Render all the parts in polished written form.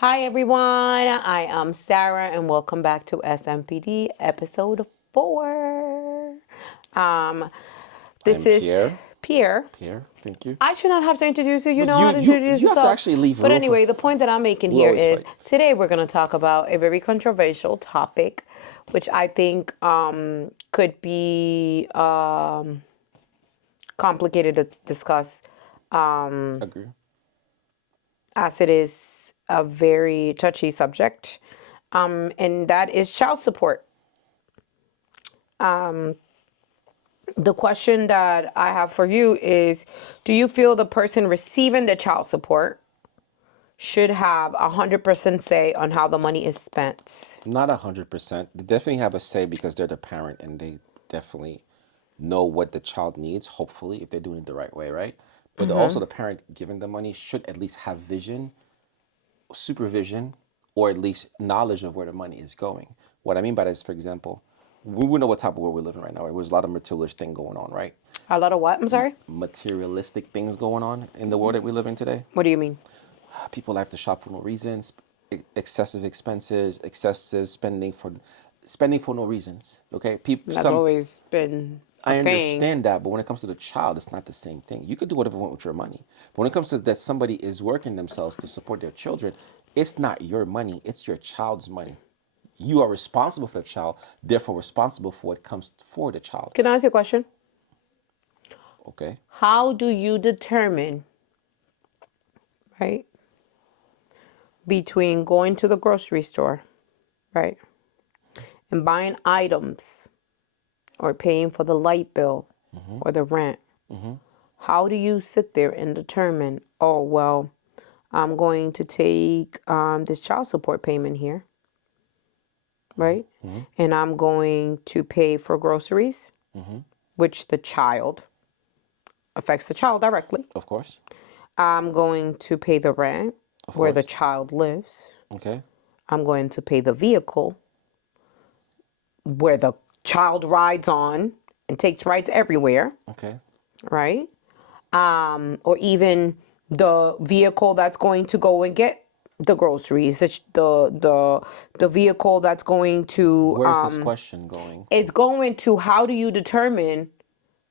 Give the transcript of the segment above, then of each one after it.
Hi everyone, I am Sarah and welcome back to SMPD episode 4. Um, this I'm is Pierre. Pierre. Pierre, thank you. I should not have to introduce you. You But know how you to you introduce you have to yourself. actually leave But room for. anyway, the point that I'm making We here always is fight. today we're going to talk about a very controversial topic, which I think could be complicated to discuss Agree. as it is a very touchy subject, and that is child support. The question that I have for you is, do you feel the person receiving the child support should have 100% say on how the money is spent? Not 100%. They definitely have a say because they're the parent and they definitely know what the child needs. Hopefully, if they're doing it the right way, right? But also the parent giving the money should at least have vision, supervision, or at least knowledge of where the money is going. What I mean by that is, for example, we know what type of world we're living right now. Right? There's a lot of materialistic thing going on, right? A lot of what? I'm sorry? Materialistic things going on in the world that we live in today. What do you mean? People like to shop for no reasons, excessive expenses, excessive spending for no reasons. Okay, people. That's Some always been a I thing. understand that, but when it comes to the child, it's not the same thing. You could do whatever you want with your money, but when it comes to that somebody is working themselves to support their children, it's not your money; it's your child's money. You are responsible for the child, therefore responsible for what comes for the child. Can I ask you a question? Okay. How do you determine, right, between going to the grocery store, right, and buying items or paying for the light bill or the rent? How do you sit there and determine, oh, well, I'm going to take this child support payment here, right? And I'm going to pay for groceries, which the child affects the child directly. Of course. I'm going to pay the rent Of where the course. child lives. Okay. I'm going to pay the vehicle where the child rides on and takes rides everywhere, Okay. right? Or even the vehicle that's going to go and get the groceries, the vehicle that's going to Where's this question going? it's going to, how do you determine,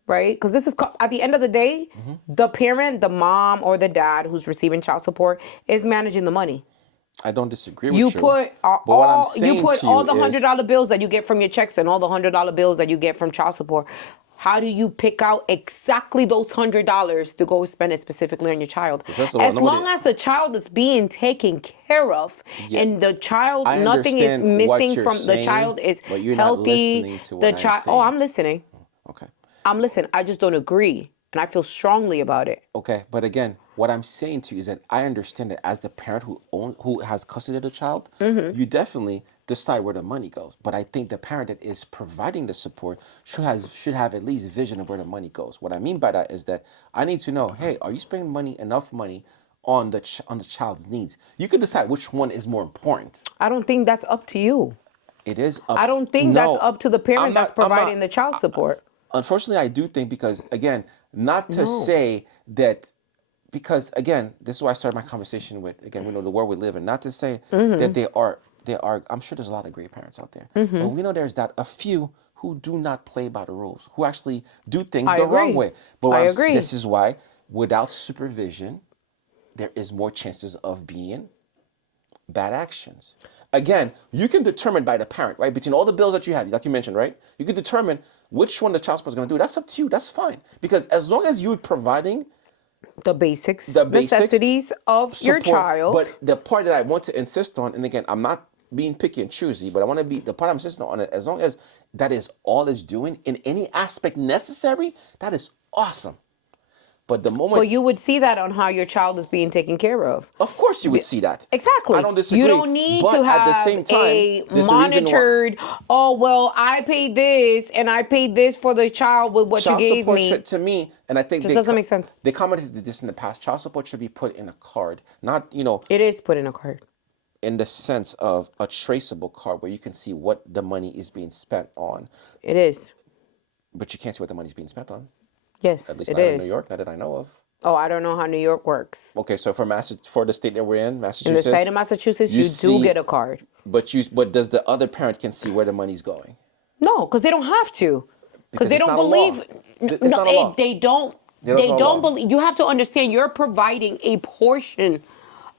right? Because this is at the end of the day, the parent, the mom or the dad who's receiving child support is managing the money. I don't disagree You with you, put but what I'm you saying put to all you the hundred is, dollar bills that you get from your checks and all the $100 bills that you get from child support. How do you pick out exactly those $100 to go spend it specifically on your child? first of all, As nobody. long as the child is being taken care of Yeah, and the child, I nothing is understand what missing you're from the saying, child is but you're not healthy. listening to The what I'm child. Oh, saying. I'm listening. Okay. I'm listening. I just don't agree, and I feel strongly about it. Okay, but again, what I'm saying to you is that I understand that as the parent who has custody of the child, you definitely decide where the money goes. But I think the parent that is providing the support should have at least vision of where the money goes. What I mean by that is that I need to know, hey, are you spending enough money on on the child's needs? You can decide which one is more important. I don't think that's up to you. It is I up. don't think that's No, up to the I'm parent that's not. I'm providing not. the child support. Unfortunately, I do think because again, not to No. say that because again, this is why I started my conversation with again, we know the world we live in. Not to say that they are. I'm sure there's a lot of great parents out there, but we know there's that a few who do not play by the rules, who actually do things I the wrong agree. way. But I this agree. is why, without supervision, there is more chances of being bad actions. Again, you can determine by the parent, right? Between all the bills that you have, like you mentioned, right? You can determine which one the child support is going to do. That's up to you. That's fine. Because as long as you're providing The basics, the basics, necessities of your support, child. but the part that I want to insist on, and again, I'm not being picky and choosy, but I want to be the part I'm insisting on it. As long as that is all it's doing in any aspect necessary, that is awesome. But the But moment, you would see that on how your child is being taken care of. of course, you would see that. I Exactly. don't You disagree. don't need to But at the have same time, a there's a reason why. monitored, oh, well, I paid this and I paid this for the child with what you Child gave support should, me. to me, and I think Just doesn't make sense. they commented this in the past. Child support should be put in a card, not It is put in a card. in the sense of a traceable card where you can see what the money is being spent on, It is. but you can't see what the money's being spent on. At Yes, least it not in New is. York, not that I know of. Oh, I don't know how New York works. Okay, so for the state that we're in, In the Massachusetts, state of Massachusetts, you you do see, get a card. but does the other parent can see where the money's going? No, because they don't have to. Because Because they it's don't not a law. believe. It's not a law. They don't. There's They no don't law. believe. You have to understand. You're providing a portion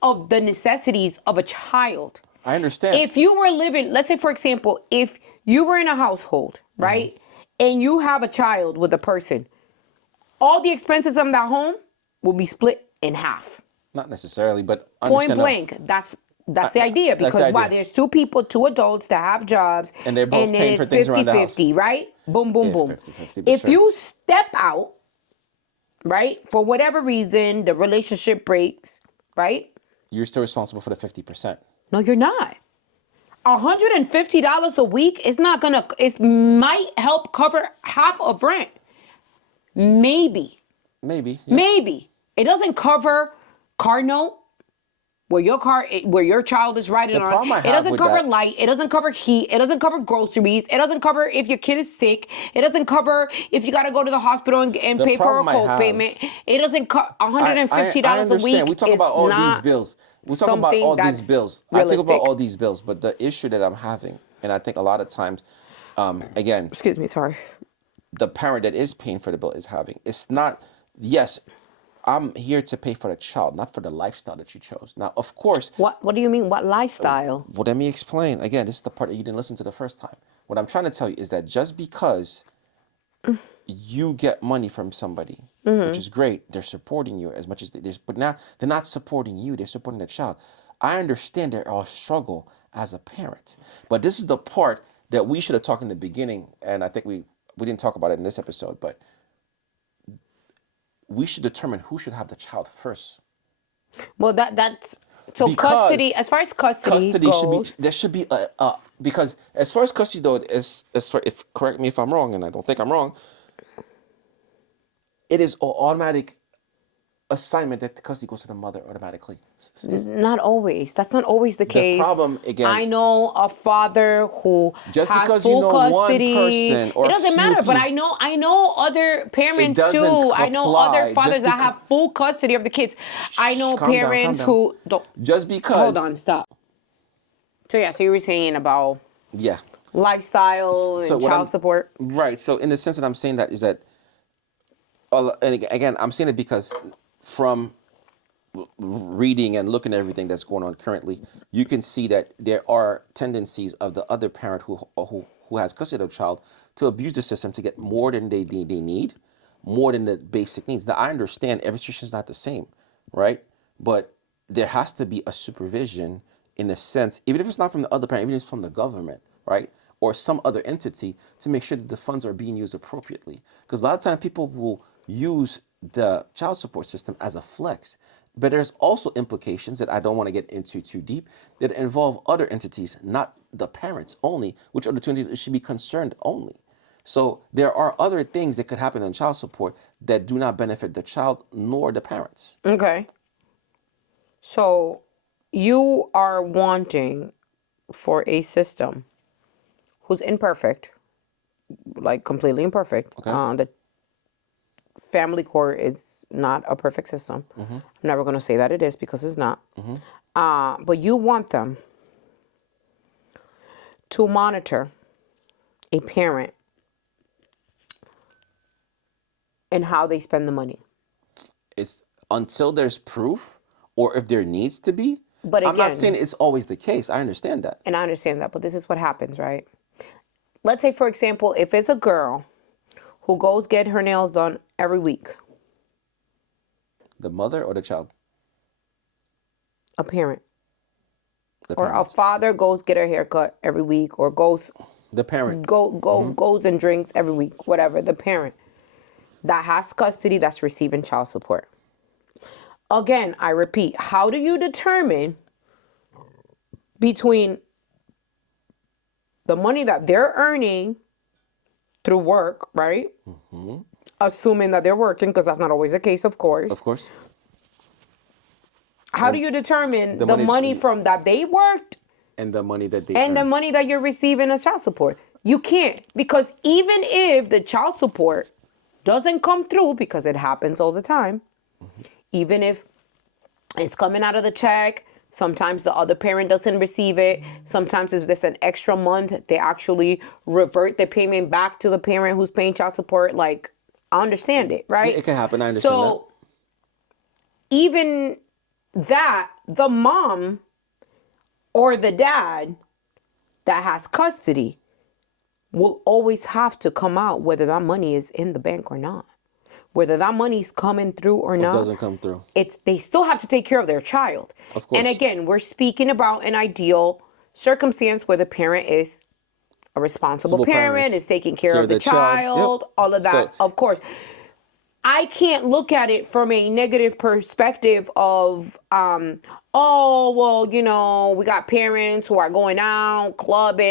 of the necessities of a child. I understand. If you were living, let's say, for example, if you were in a household, right, and you have a child with a person, all the expenses of that home will be split in half. Not necessarily, but Point understand. blank. That's the idea. That's Because the why? idea. There's two people, two adults that have jobs, And they're both then paying it's for things around the house. 50-50, right? Boom, boom, Yeah, boom. 50-50, but If sure. you step out, right, for whatever reason, the relationship breaks, right? You're still responsible for the 50%. No, you're not. $150 a week is not gonna. It might help cover half of rent. Maybe. Maybe. Yeah. Maybe. It doesn't cover car note where where your child is riding The on. problem I It have doesn't with cover that- light. It doesn't cover heat. It doesn't cover groceries. It doesn't cover if your kid is sick. It doesn't cover if you got to go to the hospital and The pay for a problem I have- co-payment. It doesn't cover I $150 a week. understand. We talk about all these bills. We talk about something all these that's bills. I think about realistic. all these bills, but the issue that I'm having, and I think a lot of times, again, Excuse me, sorry. the parent that is paying for the bill is having. It's not, yes, I'm here to pay for the child, not for the lifestyle that you chose. Now, of course, What do you mean? What lifestyle? well, let me explain. Again, this is the part that you didn't listen to the first time. What I'm trying to tell you is that just because you get money from somebody, which is great, they're supporting you as much as but now they're not supporting you, they're supporting the child. I understand there are struggle as a parent, but this is the part that we should have talked in the beginning, and I think we didn't talk about it in this episode, but we should determine who should have the child first. Well, that's so Because custody. As far as custody goes, should be there should be a because as far as custody though, as for, if correct me if I'm wrong, and I don't think I'm wrong, it is an automatic assignment that the custody goes to the mother automatically. not always. That's not always the case. problem, again- I know a father who Just has because you full know one custody. person or it doesn't few matter. But people- I know other parents doesn't too. I know apply. other fathers Just that becau- have full custody of the kids. I know calm down, calm parents down. who don't. Just because Hold on, stop. So yeah, so you were saying about yeah. lifestyle So and what child I'm- support. Right. So in the sense that I'm saying that is that, and again, I'm saying it because from reading and looking at everything that's going on currently, you can see that there are tendencies of the other parent who has custody of the child to abuse the system to get more than they need, more than the basic needs. Now I understand every situation is not the same, right? But there has to be a supervision in a sense, even if it's not from the other parent, even if it's from the government, right? Or some other entity to make sure that the funds are being used appropriately. Because a lot of times people will use the child support system as a flex. But there's also implications that I don't want to get into too deep that involve other entities, not the parents only, which other entities should be concerned only. So there are other things that could happen in child support that do not benefit the child nor the parents. Okay. So you are wanting for a system who's imperfect, like completely imperfect. Okay. The family court is not a perfect system. I'm never going to say that it is because it's not. But you want them to monitor a parent and how they spend the money. It's until there's proof or if there needs to be. But I'm not again- saying it's always the case. I understand that. And I understand that, but this is what happens, right? Let's say, for example, if it's a girl who goes get her nails done every week, The mother or the child? a parent, The or a parent. father goes get her haircut every week, or goes The parent. goes and drinks every week, whatever, the parent that has custody that's receiving child support. Again, I repeat, how do you determine between the money that they're earning through work, right? Assuming that they're working, because that's not always the case, of course. Of course. How do you determine the money- money from that they worked And the money that they and the earn. money that you're receiving as child support? You can't, because even if the child support doesn't come through, because it happens all the time, Even if it's coming out of the check, sometimes the other parent doesn't receive it. Sometimes if there's an extra month, they actually revert the payment back to the parent who's paying child support. Like, I understand it, Yeah, right? it can happen. I understand that. So even that, the mom or the dad that has custody will always have to come out whether that money is in the bank or not. Whether that money's coming through or It not, doesn't come through. they still have to take care of their child. Of And course. again, we're speaking about an ideal circumstance where the parent is a responsible Civil parent, parents. is taking care of the Yep. child, all of that, So of course. I can't look at it from a negative perspective of, oh, well, we got parents who are going out, clubbing,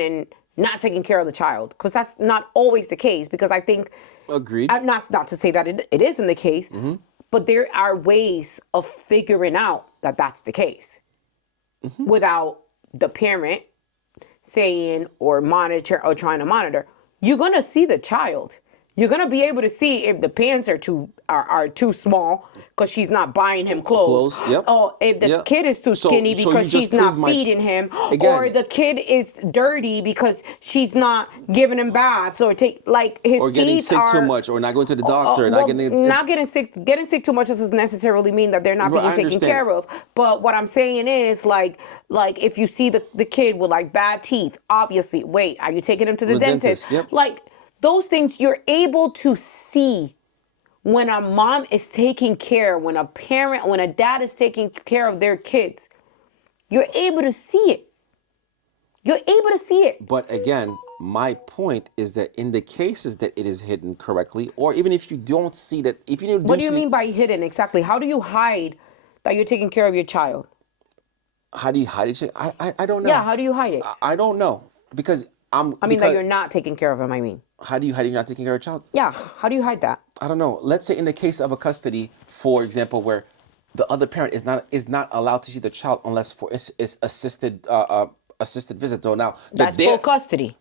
and not taking care of the child. Because that's not always the case. Because I think, agreed. not to say that it isn't the case, but there are ways of figuring out that that's the case without the parent saying or monitor or trying to monitor. You're gonna see the child. You're gonna be able to see if the pants are too small because she's not buying him clothes. Clothes, yep. Or if the Yep. kid is too So- skinny so because you just she's not proved my- feeding him. Or Again. the kid is dirty because she's not giving him baths or his Or getting teeth sick are too much, or not going to the doctor, well, not getting. not getting sick. Getting sick too much doesn't necessarily mean that they're not Right, being I taken understand. care of. But what I'm saying is, like if you see the kid with like bad teeth, obviously, wait, are you taking him to the dentist? Yep. Like those things, you're able to see when a mom is taking care, when a dad is taking care of their kids. You're able to see it. You're able to see it. But again, my point is that in the cases that it is hidden correctly, or even if you don't see that, if you do What do you see, mean by hidden exactly? How do you hide that you're taking care of your child? how do you hide it? I don't know. Yeah, how do you hide it? I don't know because I mean that you're not taking care of him, I mean. How do you not taking care of a child? Yeah, how do you hide that? I don't know. Let's say in the case of a custody, for example, where the other parent is not allowed to see the child unless for it's assisted visit. So now That's full custody.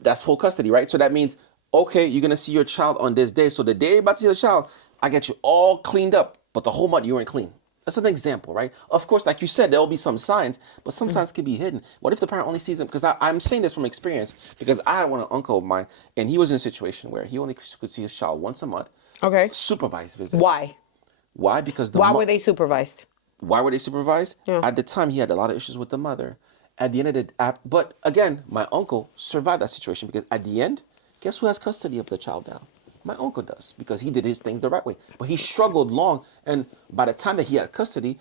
that's full custody, right? So that means, okay, you're gonna see your child on this day. So the day you're about to see the child, I get you all cleaned up, but the whole month you weren't clean. That's an example, right? Of course, like you said, there will be some signs, but some signs can be hidden. What if the parent only sees them? Because I'm saying this from experience, because I had one uncle of mine, and he was in a situation where he only could see his child once a month, Okay. supervised visits. Why? Why? Because Why were they supervised? why were they supervised? Yeah. At the time, he had a lot of issues with the mother. At the end of the, but again, my uncle survived that situation because at the end, guess who has custody of the child now? My uncle does because he did his things the right way. But he struggled long, and by the time that he had custody,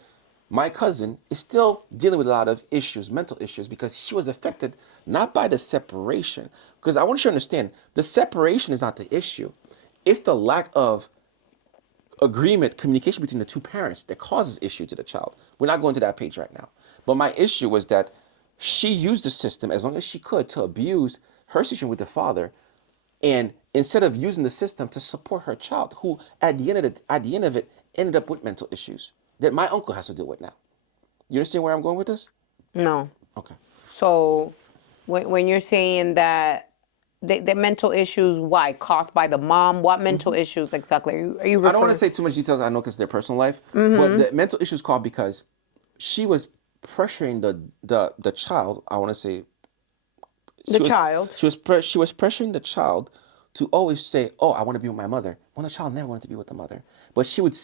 my cousin is still dealing with a lot of issues, mental issues, because she was affected not by the separation. Because I want you to understand, the separation is not the issue; it's the lack of agreement, communication between the two parents that causes issue to the child. We're not going to that page right now. But my issue was that she used the system as long as she could to abuse her situation with the father, and instead of using the system to support her child, who at the end of it ended up with mental issues that my uncle has to deal with now. You understand where I'm going with this? No. Okay. So when you're saying that the mental issues, why? Caused by the mom? What mental issues exactly? Are you referring? I don't want to say too much details. I know because they're personal life, but the mental issues called because she was pressuring the child. I want to say child. She was pressuring the child to always say, "Oh, I want to be with my mother," when the child never wanted to be with the mother. But she would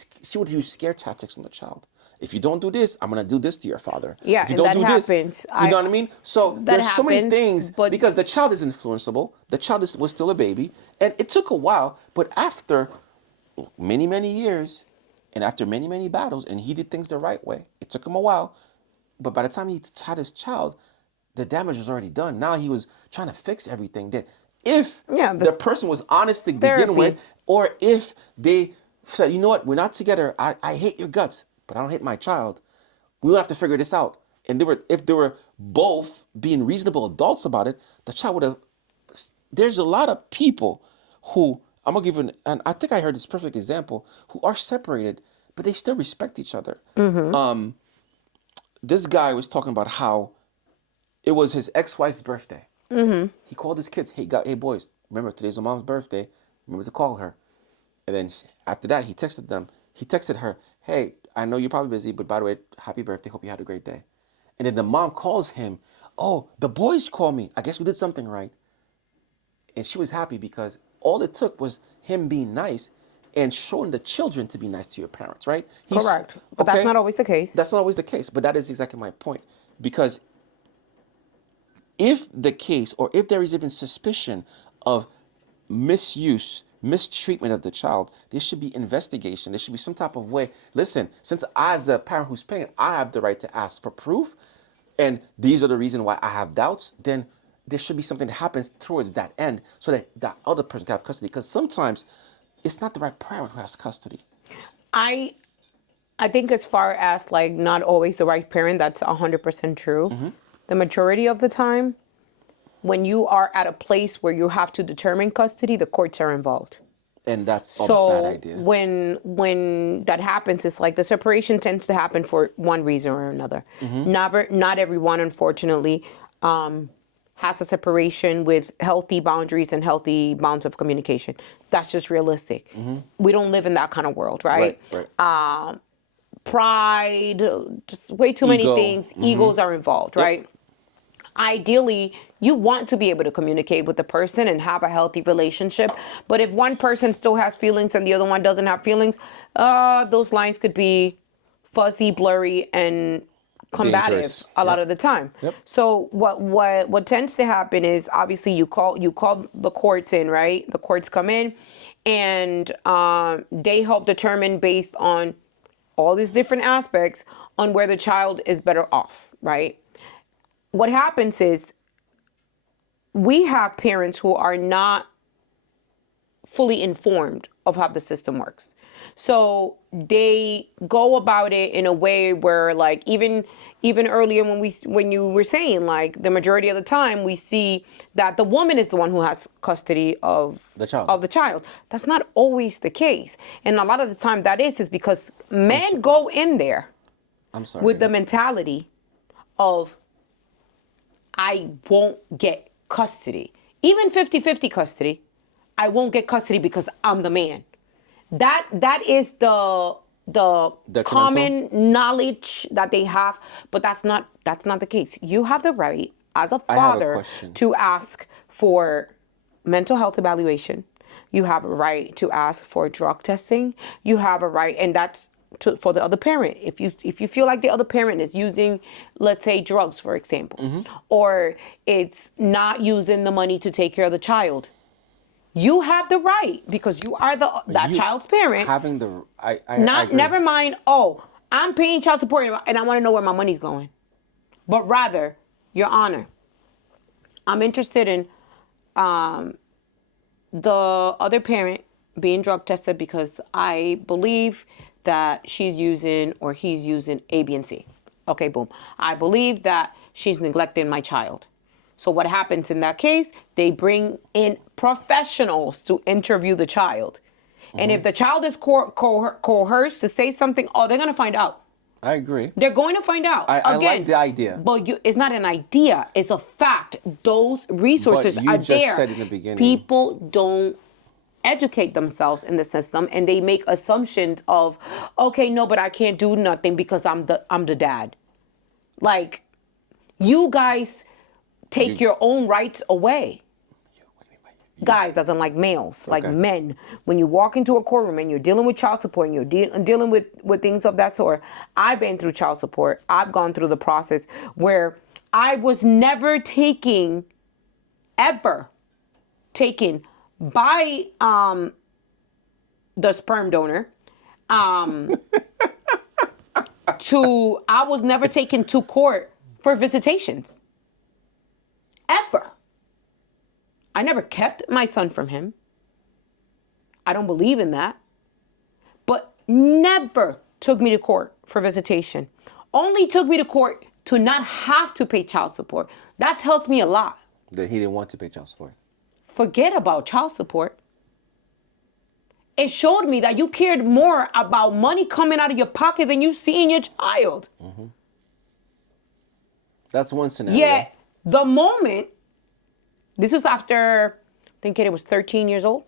use scare tactics on the child. If you don't do this, I'm gonna do this to your father. Yeah, if you and don't that do happens. this, you know what I mean. So there's so many happens, things but- because the child is influenceable. The child was still a baby, and it took a while. But after many years, and after many battles, and he did things the right way, it took him a while. But by the time he had his child, the damage was already done. Now he was trying to fix everything. That if the person was honest to begin with, or if they said, you know what, we're not together. I hate your guts, but I don't hate my child. We will have to figure this out. And if they were both being reasonable adults about it, the child would have. There's a lot of people who I'm gonna give you and I think I heard this perfect example, who are separated, but they still respect each other. This guy was talking about how it was his ex-wife's birthday. He called his kids, hey boys, remember today's my mom's birthday. Remember to call her. And then after that, he texted them, He texted her, "Hey, I know you're probably busy, but by the way, happy birthday. Hope you had a great day." And then the mom calls him, "Oh, the boys called me. I guess we did something right." And she was happy because all it took was him being nice and showing the children to be nice to your parents, right? Correct. But that's Okay. not always the case. That's not always the case, but that is exactly my point. Because if the case, or if there is even suspicion of misuse, mistreatment of the child, there should be investigation. There should be some type of way. Listen, since I, as the parent who's paying, I have the right to ask for proof, and these are the reason why I have doubts, then there should be something that happens towards that end so that that other person can have custody. Because sometimes it's not the right parent who has custody. I I think as far as like not always the right parent, that's 100% true. The majority of the time, when you are at a place where you have to determine custody, the courts are involved. And that's a bad So idea. when that happens, it's like the separation tends to happen for one reason or another. Not everyone, unfortunately, has a separation with healthy boundaries and healthy bounds of communication. That's just realistic. We don't live in that kind of world, right? Right. Pride, just way too many Ego. things. Egos are involved, right? Ideally, you want to be able to communicate with the person and have a healthy relationship. But if one person still has feelings and the other one doesn't have feelings, those lines could be fuzzy, blurry, and combative Dangerous. a lot Yep. of the time. Yep. So what tends to happen is obviously you call the courts in, right? The courts come in, and they help determine based on all these different aspects on where the child is better off, right? What happens is we have parents who are not fully informed of how the system works. So they go about it in a way where, like, even earlier when you were saying, like, the majority of the time we see that the woman is the one who has custody of The child. of the child. That's not always the case, and a lot of the time that is because men go in there I'm sorry. with the mentality of I won't get custody. Even 50-50 custody, I won't get custody because I'm the man. That is the Detrimental? common knowledge that they have, but that's not the case. You have the right as a I have a father question. to ask for mental health evaluation. You have a right to ask for drug testing. You have a right, and that's for the other parent. If you feel like the other parent is using, let's say, drugs, for example, or it's not using the money to take care of the child, you have the right because you are that You child's parent. Having the I Not agree. never mind. Oh, I'm paying child support and I want to know where my money's going, but rather, Your Honor, I'm interested in the other parent being drug tested because I believe that she's using or he's using A, B, and C. Okay, boom. I believe that she's neglecting my child. So what happens in that case? They bring in professionals to interview the child. And if the child is coerced to say something, oh, they're going to find out. I agree. They're going to find out. I like the idea. But it's not an idea. It's a fact. Those resources But you are just there. said in the beginning- People don't educate themselves in the system, and they make assumptions of, okay, no, but I can't do nothing because I'm the dad. Like, you guys take your own rights away. Guys, doesn't like males, like Okay. men. When you walk into a courtroom and you're dealing with child support and you're dealing with things of that sort, I've been through child support. I've gone through the process where I was never ever taken by the sperm donor. I was never taken to court for visitations. Ever. I never kept my son from him. I don't believe in that. But never took me to court for visitation. Only took me to court to not have to pay child support. That tells me a lot. That he didn't want to pay child support. Forget about child support. It showed me that you cared more about money coming out of your pocket than you seeing your child. That's one scenario. Yet, the moment, this was after, I think it was 13 years old,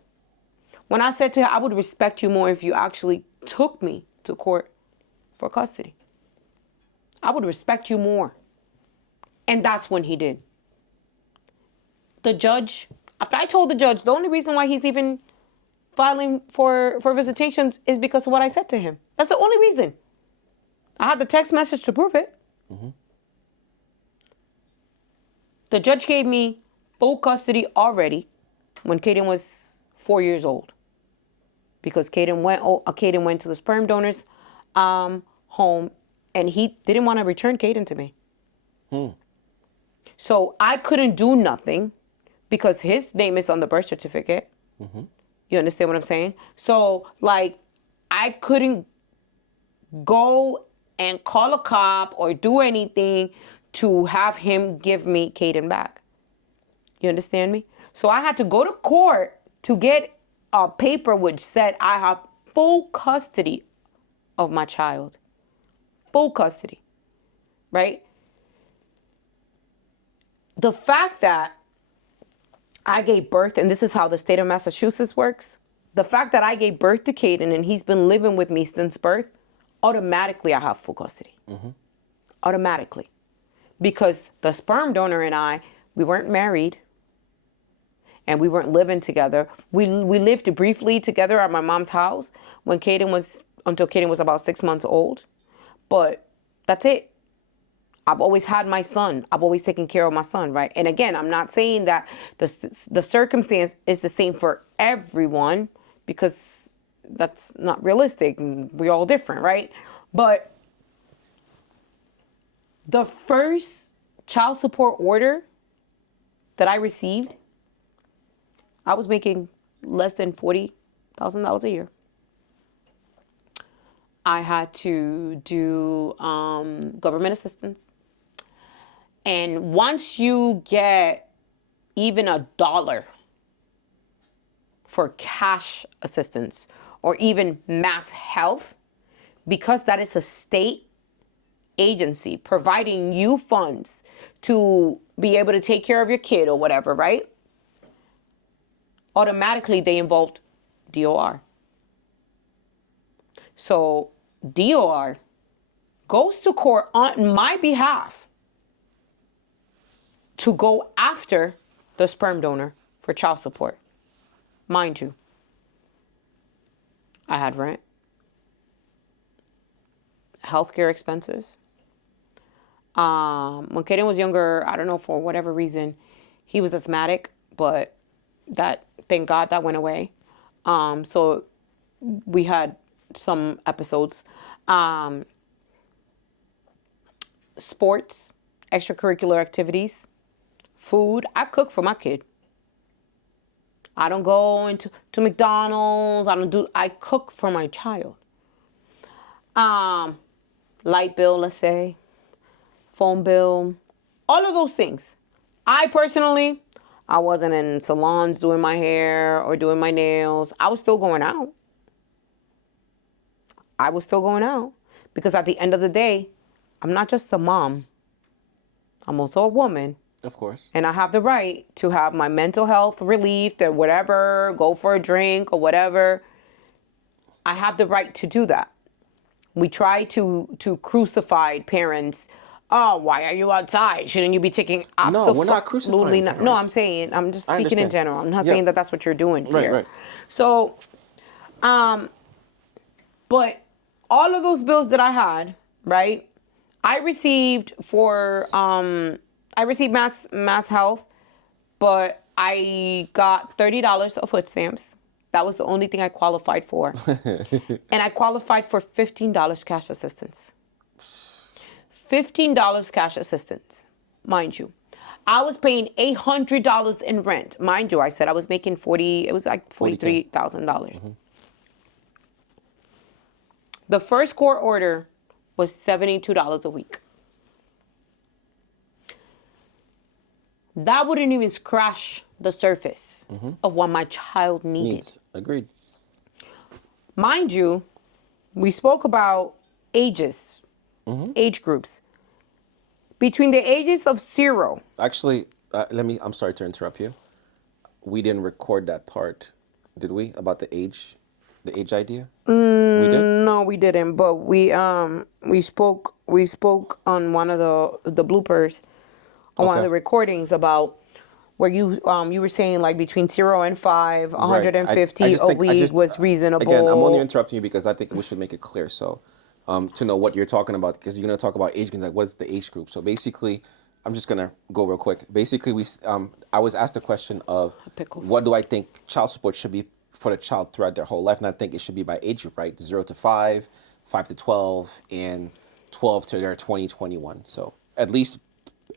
when I said to her, I would respect you more if you actually took me to court for custody. I would respect you more. And that's when he did. The judge, after I told the judge, the only reason why he's even filing for visitations is because of what I said to him. That's the only reason. I had the text message to prove it. The judge gave me full custody already when Kaden was 4 years old. Because Kaden went to the sperm donor's home, and he didn't want to return Kaden to me. So I couldn't do nothing because his name is on the birth certificate. You understand what I'm saying? So, like, I couldn't go and call a cop or do anything to have him give me Kaden back. You understand me? So I had to go to court to get a paper which said I have full custody of my child. Full custody. Right? The fact that I gave birth, and this is how the state of Massachusetts works, the fact that I gave birth to Kaden and he's been living with me since birth, automatically I have full custody. Automatically. Because the sperm donor and I, we weren't married and we weren't living together. We lived briefly together at my mom's house until Kaden was about 6 months old. But that's it. I've always had my son. I've always taken care of my son, right? And again, I'm not saying that the circumstance is the same for everyone, because that's not realistic. We're all different, right? But the first child support order that I received, I was making less than $40,000 a year. I had to do government assistance. And once you get even $1 for cash assistance or even Mass Health, because that is a state agency providing you funds to be able to take care of your kid or whatever, right? Automatically they involved DOR. So DOR goes to court on my behalf to go after the sperm donor for child support. Mind you, I had rent, healthcare expenses. When Kaden was younger, I don't know, for whatever reason, he was asthmatic, but thank God that went away. So we had some episodes. Sports, extracurricular activities, food. I cook for my kid. I don't go into McDonald's. I cook for my child. Light bill, let's say, phone bill, all of those things. I personally, I wasn't in salons doing my hair or doing my nails. I was still going out. Because at the end of the day, I'm not just a mom. I'm also a woman. Of course. And I have the right to have my mental health relieved or whatever, go for a drink or whatever. I have the right to do that. We try to crucify parents. Oh, why are you outside? Shouldn't you be taking... No, we're not crucifying parents. No, I'm just speaking in general. I'm not saying that that's what you're doing here. Right. So, but all of those bills that I had, right? I received Mass Health, but I got $30 of food stamps. That was the only thing I qualified for. And I qualified for $15 cash assistance. $15 cash assistance, mind you. I was paying $800 in rent. Mind you, I said I was making it was like $43,000. The first court order was $72 a week. That wouldn't even scratch the surface of what my child needed. Agreed. Mind you, we spoke about ages, age groups. Between the ages of 0. Actually, I'm sorry to interrupt you. We didn't record that part, did we? About the age The age idea? We did? No, we didn't. But we spoke on one of the bloopers, on one of Okay. the recordings about where you were saying like between 0 and 5, Right. I 150 just a think I week just was again I'm only reasonable. interrupting you because I think we should make it clear. So to know what you're talking about because you're gonna talk about age groups, like what's the age group. So basically, I'm just gonna go real quick. Basically, I was asked the question of Pickles. what do I think child support should be for the child throughout their whole life, and I think it should be by age group, right? 0 to 5, 5 to 12, and 12 to their 2021. So at least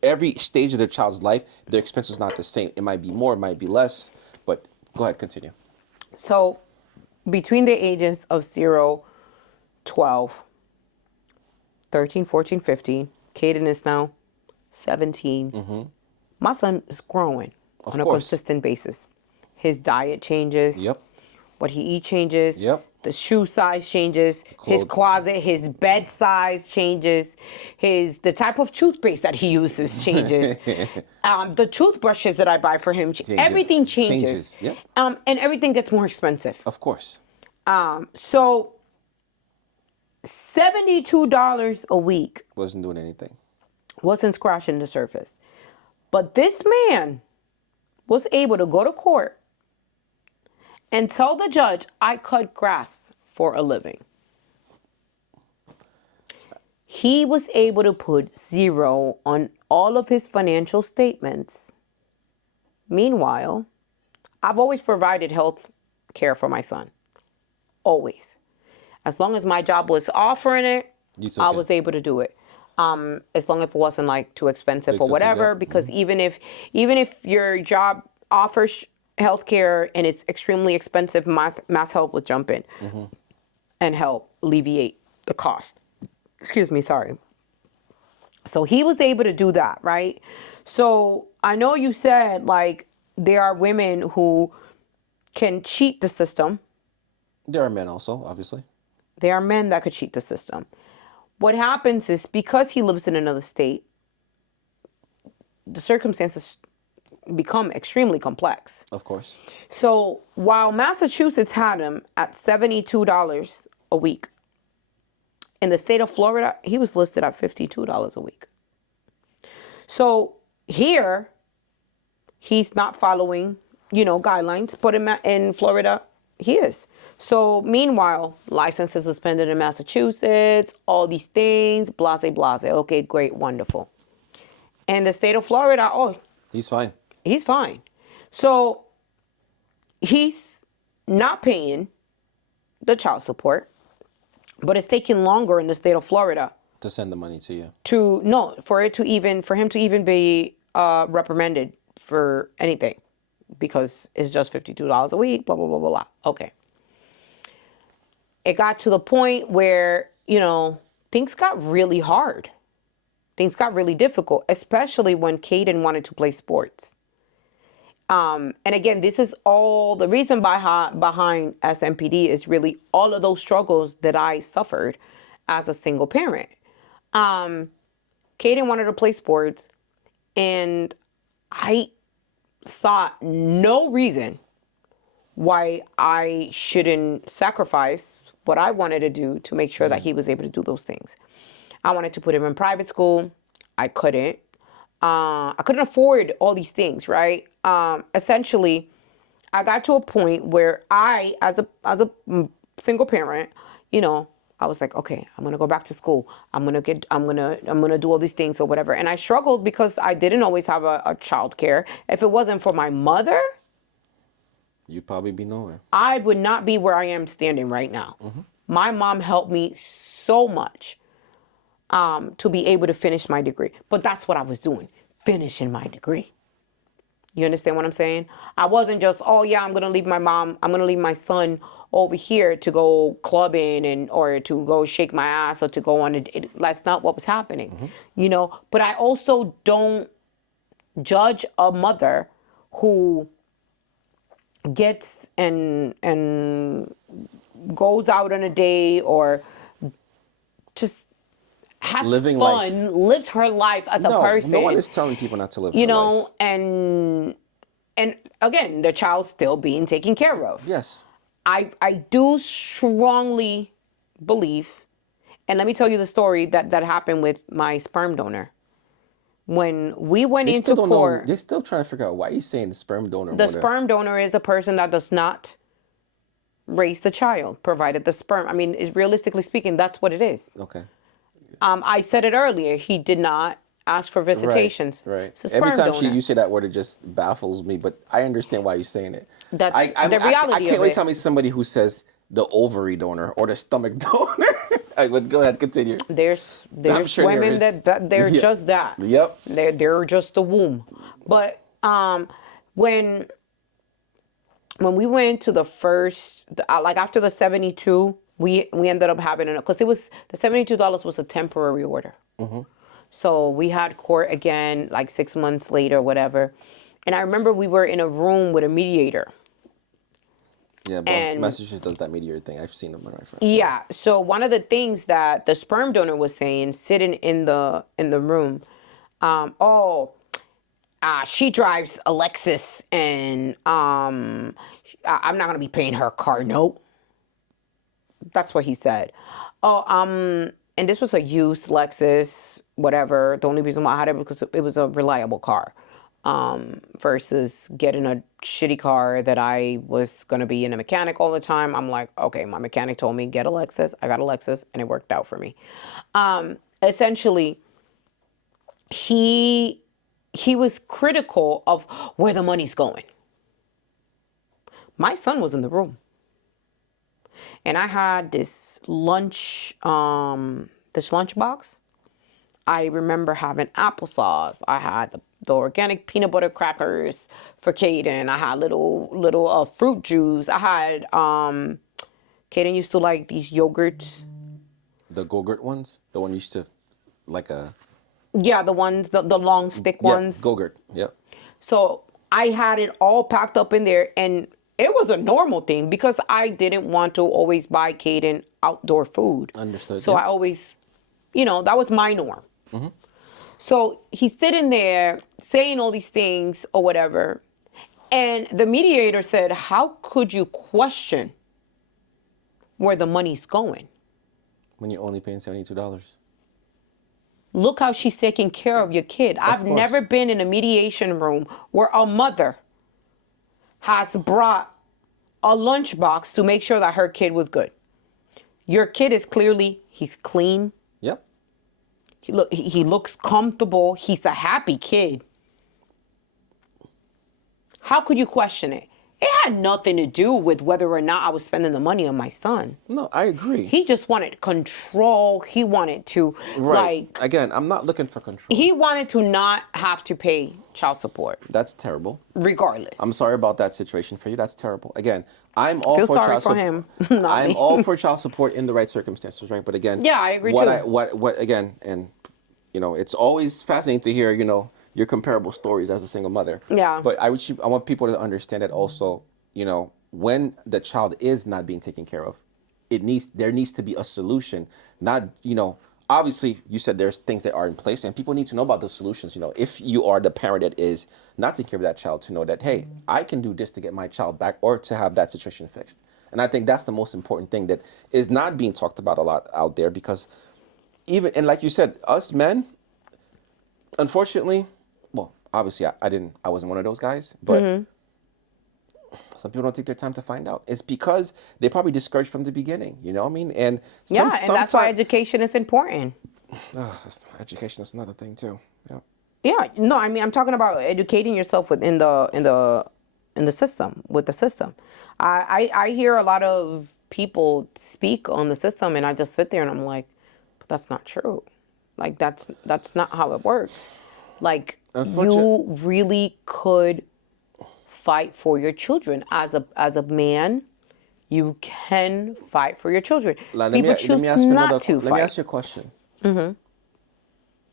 every stage of the child's life, their expense is not the same. It might be more, it might be less, but go ahead, continue. So between the ages of 0, 12, 13, 14, 15, Caden is now 17. My son is growing on a course. consistent basis. His diet changes. Yep. What he eats changes. Yep. The shoe size changes. His Clothes. closet, his bed size changes. The type of toothpaste that he uses changes. The toothbrushes that I buy for him, everything changes. Yep. And everything gets more expensive. Of course. So $72 a week Wasn't doing anything. wasn't scratching the surface. But this man was able to go to court and tell the judge, I cut grass for a living. He was able to put 0 on all of his financial statements. Meanwhile, I've always provided health care for my son. Always. As long as my job was offering it, I was able to do it. As long as it wasn't like too expensive or whatever, because even if your job offers healthcare and it's extremely expensive, MassHealth would jump in and help alleviate the cost. Excuse me, sorry. So he was able to do that, right? So I know you said like there are women who can cheat the system. There are men also, obviously. There are men that could cheat the system. What happens is because he lives in another state, the circumstances become extremely complex. Of course. So while Massachusetts had him at $72 a week, in the state of Florida, he was listed at $52 a week. So here, he's not following, guidelines, but in Florida, he is. So meanwhile, license is suspended in Massachusetts, all these things, blase, blase. Okay, great, wonderful. And the state of Florida, He's fine. he's fine. So he's not paying the child support, but it's taking longer in the state of Florida To send the money to you. for him to even be reprimanded for anything, because it's just $52 a week, blah, blah, blah, blah, blah. Okay. It got to the point where, things got really hard. Things got really difficult, especially when Caden wanted to play sports. And again, this is all the reason behind SMPD is really all of those struggles that I suffered as a single parent. Caden wanted to play sports, and I saw no reason why I shouldn't sacrifice what I wanted to do to make sure that he was able to do those things. I wanted to put him in private school. I couldn't. I couldn't afford all these things, right? Essentially, I got to a point where I, as a single parent, I was like, okay, I'm gonna go back to school. I'm gonna do all these things or whatever. And I struggled because I didn't always have a child care. If it wasn't for my mother, You'd probably be nowhere. I would not be where I am standing right now. My mom helped me so much to be able to finish my degree. But that's what I was doing, finishing my degree. You understand what I'm saying? I wasn't just, I'm going to leave my son over here to go clubbing or to go shake my ass or to go on that's not what was happening, But I also don't judge a mother who gets and goes out on a day or just has Living fun, lives her life as a person. No one is telling people not to live their life. and again, the child's still being taken care of. Yes. I do strongly believe, and let me tell you the story that happened with my sperm donor. When we went They still into don't know. court, They're still trying to figure out why you saying sperm donor the more than. sperm donor is a person that does not raise the child, provided the sperm. I mean, is realistically speaking, that's what it is. Okay. I said it earlier. He did not ask for Right. visitations. Right. It's a Every sperm time donor. you say that word, it just baffles me. But I understand why you're saying it. That's the I reality can't of wait to it. tell me somebody who says the ovary donor or the stomach donor. But go ahead, continue. I'm There's sure there women is. that they're Yeah. just that. Yep. They're just the womb. But when we went to the first, like after the 72, we ended up having it because it was the $72 was a temporary order. So we had court again like 6 months later, whatever. And I remember we were in a room with a mediator. Yeah, well, And Massachusetts does that mediator thing. I've seen them with my friends. yeah, so one of the things that the sperm donor was saying, sitting in the room, oh, she drives a Lexus, and I'm not gonna be paying her car note. That's what he said. Oh, and this was a used Lexus, whatever. The only reason why I had it was because it was a reliable car, versus getting a shitty car that I was gonna be in a mechanic all the time. I'm like, okay, my mechanic told me get a Lexus. I got a Lexus, and it worked out for me. Essentially, he was critical of where the money's going. My son was in the room, and I had this lunch box. I remember having applesauce. I had the organic peanut butter crackers for Kaden. I had little fruit juice. I had Kaden used to like these yogurts. The Go-Gurt ones, the one used to like a Yeah, the ones, the long stick yeah ones. Go-Gurt. Yep. So I had it all packed up in there, and it was a normal thing because I didn't want to always buy Kaden outdoor food. Understood. So Yep. I always, that was my norm. So he's sitting there saying all these things or whatever. And the mediator said, how could you question where the money's going? When you're only paying $72. Look how she's taking care of your kid. I've course. never been in a mediation room where a mother has brought a lunchbox to make sure that her kid was good. Your kid is clearly, he's clean. Yep. He looks comfortable. He's a happy kid. How could you question it? It had nothing to do with whether or not I was spending the money on my son. No, I agree. He just wanted control. He wanted to, Right. like, Again, I'm not looking for control. he wanted to not have to pay child support, That's terrible. regardless. I'm sorry about that situation for you. That's terrible. Again, I'm all Feel for sorry child for support. him, not I'm me. all for child support in the right circumstances, right? But again, Yeah, I agree what too. what again, and it's always fascinating to hear, your comparable stories as a single mother. Yeah. But I want people to understand that also, when the child is not being taken care of, there needs to be a solution. Not, obviously you said there's things that are in place and people need to know about those solutions. If you are the parent that is not taking care of that child, to know that, hey, I can do this to get my child back or to have that situation fixed. And I think that's the most important thing that is not being talked about a lot out there, because and like you said, us men, unfortunately, well, obviously I wasn't one of those guys, but some people don't take their time to find out. It's because they're probably discouraged from the beginning. You know what I mean? And Yeah, and that's why education is important. education is another thing too. Yeah. Yeah, no, I mean, I'm talking about educating yourself within the system, with the system. I hear a lot of people speak on the system, and I just sit there and I'm like, but that's not true. Like, that's not how it works. Like, you really could fight for your children as a man. You can fight for your children. People choose not to Let me fight. ask you a question.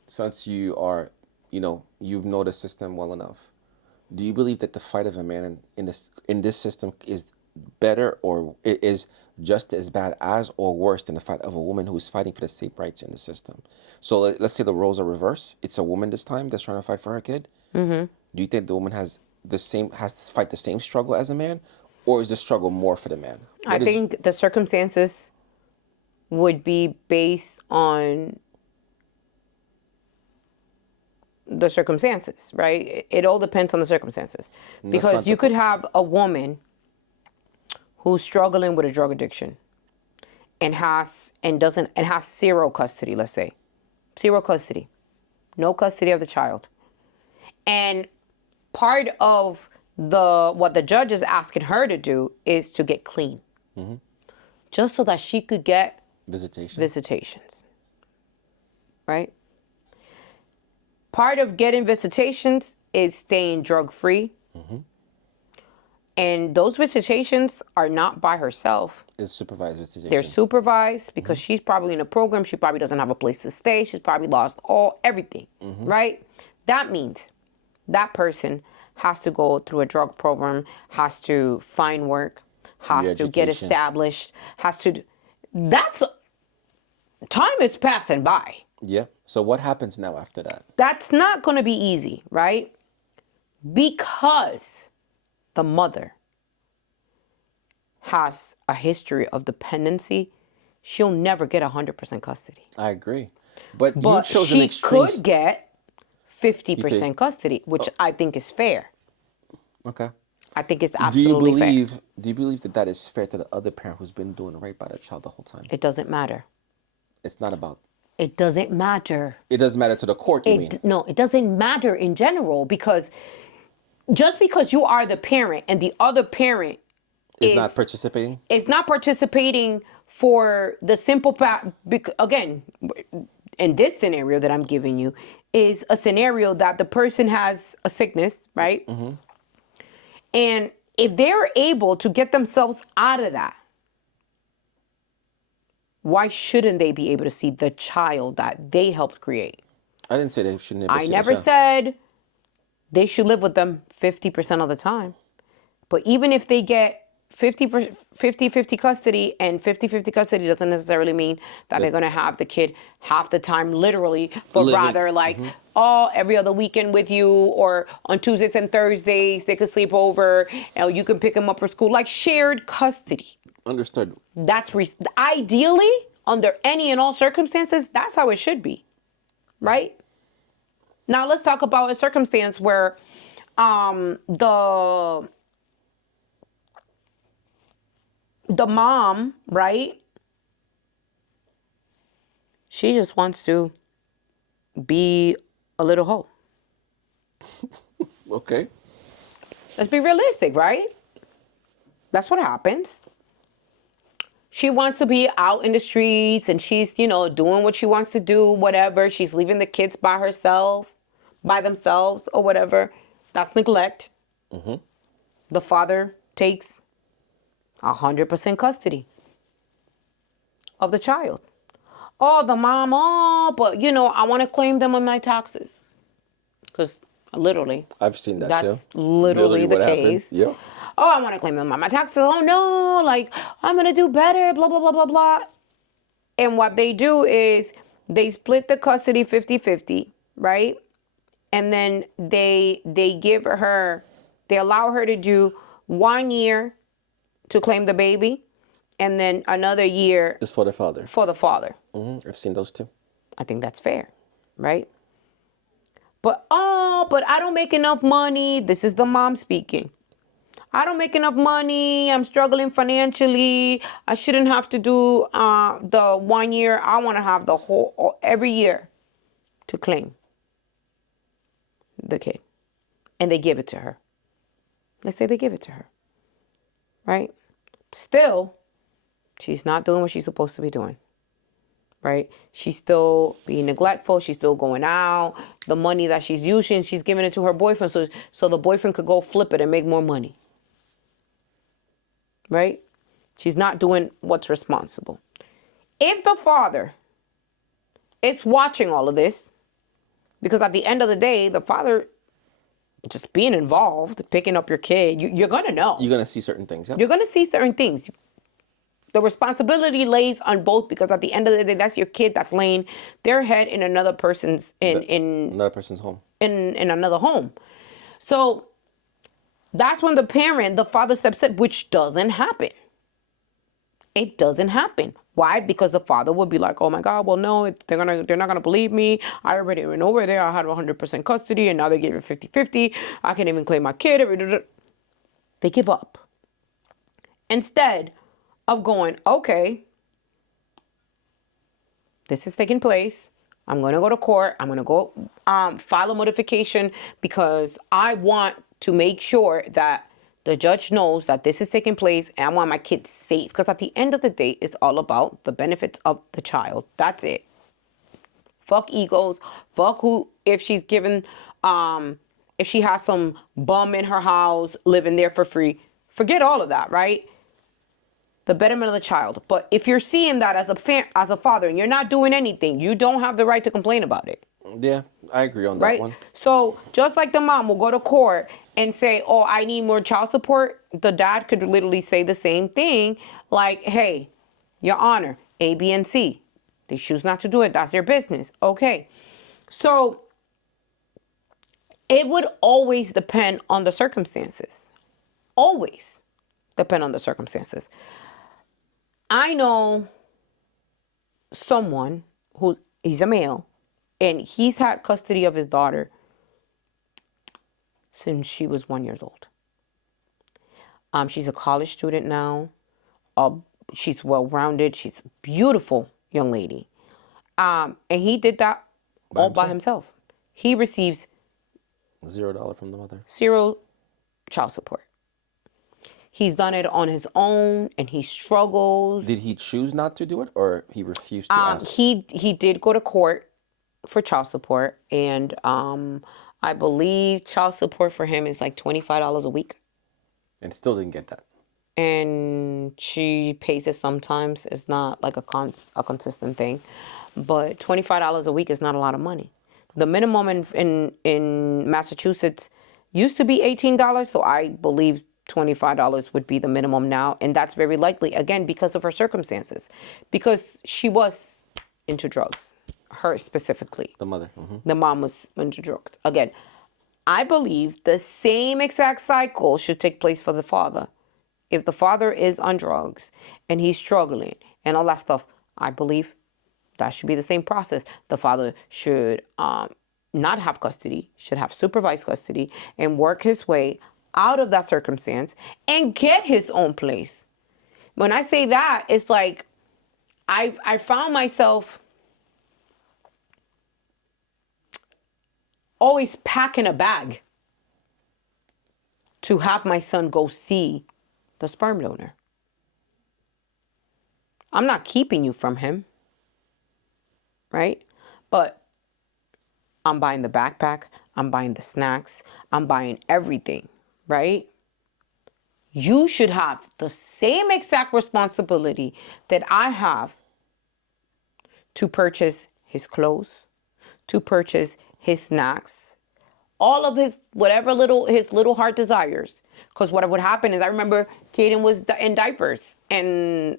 Since you've known the system well enough, do you believe that the fight of a man in this system is better, or it is just as bad as or worse than the fight of a woman who is fighting for the same rights in the system? So let's say the roles are reversed. It's a woman this time that's trying to fight for her kid. Do you think the woman has to fight the same struggle as a man, Or is the struggle more for the man? I think the circumstances would be based on the circumstances, right? It all depends on the circumstances. Because you could have a woman who's struggling with a drug addiction and has zero custody, let's say. Zero custody. No custody of the child. And part of what the judge is asking her to do is to get clean. Just so that she could get visitations. Right? Part of getting visitations is staying drug-free. And those visitations are not by herself. It's supervised visitation. They're supervised because she's probably in a program. She probably doesn't have a place to stay. She's probably lost everything, right? That means that person has to go through a drug program, has to find work, has to get established, time is passing by. Yeah. So what happens now after that? That's not going to be easy, right? Because the mother has a history of dependency, she'll never get 100% custody. I agree. But you chose she could get 50% custody, which I think is fair. Okay. I think it's absolutely fair. Do you believe that is fair to the other parent who's been doing right by the child the whole time? It doesn't matter. It's not about... It doesn't matter. It doesn't matter to the court, you mean? No, it doesn't matter in general, because just because you are the parent and the other parent is not participating? It's not participating for the simple fact, again, in this scenario that I'm giving you, is a scenario that the person has a sickness, right? And if they're able to get themselves out of that, why shouldn't they be able to see the child that they helped create? I didn't say they shouldn't. I never said they should live with them 50% of the time. But even if they get 50-50 custody, and 50-50 custody doesn't necessarily mean that they're going to have the kid half the time literally, but rather like, every other weekend with you, or on Tuesdays and Thursdays they could sleep over, and you can pick them up for school, like shared custody. Understood. That's ideally, under any and all circumstances, that's how it should be, right? Now let's talk about a circumstance where the mom, right? She just wants to be a little hoe. Okay. Let's be realistic, right? That's what happens. She wants to be out in the streets, and she's, doing what she wants to do, whatever. She's leaving the kids by themselves, or whatever. That's neglect. The father takes 100% custody of the child. The mom, but I want to claim them on my taxes. Because literally, I've seen that too. That's literally the case. Yeah. I want to claim them on my taxes. Oh no, I'm going to do better, blah, blah, blah, blah, blah. And what they do is they split the custody 50-50, right? And then they allow her to do 1 year to claim the baby, and then another year is for the father. I've seen those too. I think that's fair, right? But I don't make enough money. This is the mom speaking. I don't make enough money. I'm struggling financially. I shouldn't have to do the 1 year. I want to have the whole every year to claim the kid, and they give it to her. Let's say they give it to her. Right? Still, she's not doing what she's supposed to be doing. Right? She's still being neglectful. She's still going out. The money that she's using, she's giving it to her boyfriend so the boyfriend could go flip it and make more money. Right? She's not doing what's responsible. If the father is watching all of this, because at the end of the day, the father just being involved, picking up your kid, you're going to know. You're going to see certain things. Yeah. You're going to see certain things. The responsibility lays on both, because at the end of the day, that's your kid that's laying their head in another person's another person's home. In another home. So That's when the father steps in, which doesn't happen. It doesn't happen. Why? Because the father would be like, "Oh my God, well no, they're not gonna believe me. I already went over there. I had 100% custody, and now they gave it 50-50. I can't even claim my kid." They give up instead of going, "Okay, this is taking place. I'm going to go to court. I'm going to go file a modification because I want to make sure that the judge knows that this is taking place and I want my kids safe." Because at the end of the day, it's all about the benefits of the child. That's it. Fuck egos. Fuck who, if she's given, if she has some bum in her house living there for free. Forget all of that, right? The betterment of the child. But if you're seeing that as a father and you're not doing anything, you don't have the right to complain about it. Yeah, I agree on that Right? one. So just like the mom will go to court and say, "Oh, I need more child support," the dad could literally say the same thing. Like, "Hey, Your Honor, A, B, and C. They choose not to do it. That's their business." Okay. So it would always depend on the circumstances. Always depend on the circumstances. I know someone who, he's a male, and he's had custody of his daughter since she was 1 year old. She's a college student now. She's well-rounded. She's a beautiful young lady. And he did that all by himself. He receives $0 from the mother. zero child support. He's done it on his own, and he struggles. Did he choose not to do it, or he refused to ask? He did go to court for child support, and I believe child support for him is like $25 a week. And still didn't get that. And she pays it sometimes. It's not like a consistent thing, but $25 a week is not a lot of money. The minimum in Massachusetts used to be $18, so I believe $25 would be the minimum now, and that's very likely again because of her circumstances, because she was into drugs, her specifically. The mother. Mm-hmm. The mom was into drugs. Again, I believe the same exact cycle should take place for the father. If the father is on drugs and he's struggling and all that stuff, I believe that should be the same process. The father should not have custody, should have supervised custody, and work his way out of that circumstance and get his own place. When I say that, it's like I found myself always packing a bag to have my son go see the sperm donor. I'm not keeping you from him, right? But I'm buying the backpack, I'm buying the snacks, I'm buying everything, right? You should have the same exact responsibility that I have to purchase his clothes, to purchase his snacks, all of his his little heart desires. Because what would happen is, I remember Caden was in diapers, and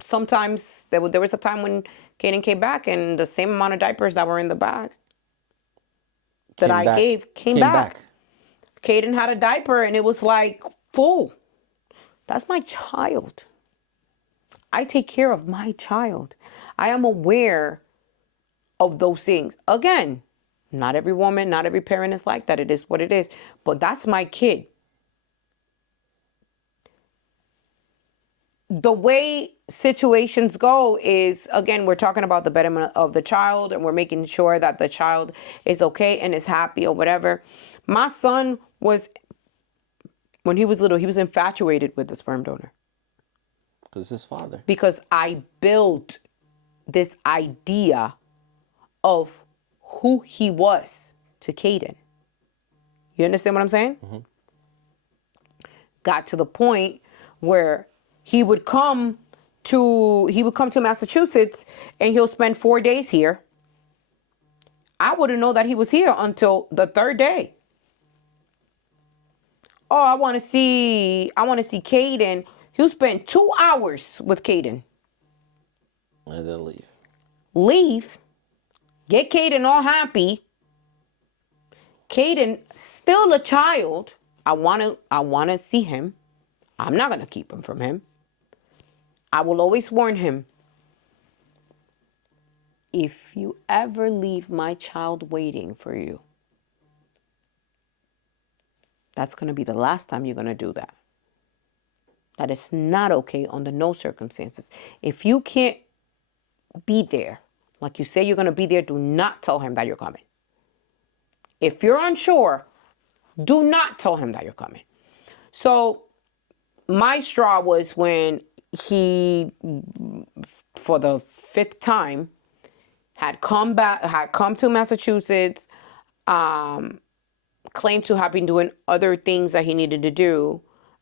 sometimes there was a time when Caden came back and the same amount of diapers that were in the bag that I gave came back. Caden had a diaper and it was like full. That's my child. I take care of my child. I am aware of those things. Again, not every woman, not every parent is like that. It is what it is. But that's my kid. The way situations go is, again, we're talking about the betterment of the child, and we're making sure that the child is okay and is happy or whatever. My son was, when he was little, he was infatuated with the sperm donor. Because it's his father. Because I built this idea of who he was to Caden. You understand what I'm saying? Mm-hmm. Got to the point where he would come to Massachusetts and he'll spend 4 days here. I wouldn't know that he was here until the third day. Oh, I want to see Caden. He'll spend 2 hours with Caden. And then leave. Leave. Get Caden all happy. Caden, still a child, I want to see him. I'm not going to keep him from him. I will always warn him. If you ever leave my child waiting for you, that's going to be the last time you're going to do that. That is not okay under no circumstances. If you can't be there, like you say you're going to be there, do not tell him that you're coming. If you're unsure, do not tell him that you're coming. So my straw was when he, for the 5th time, had come to Massachusetts, claimed to have been doing other things that he needed to do.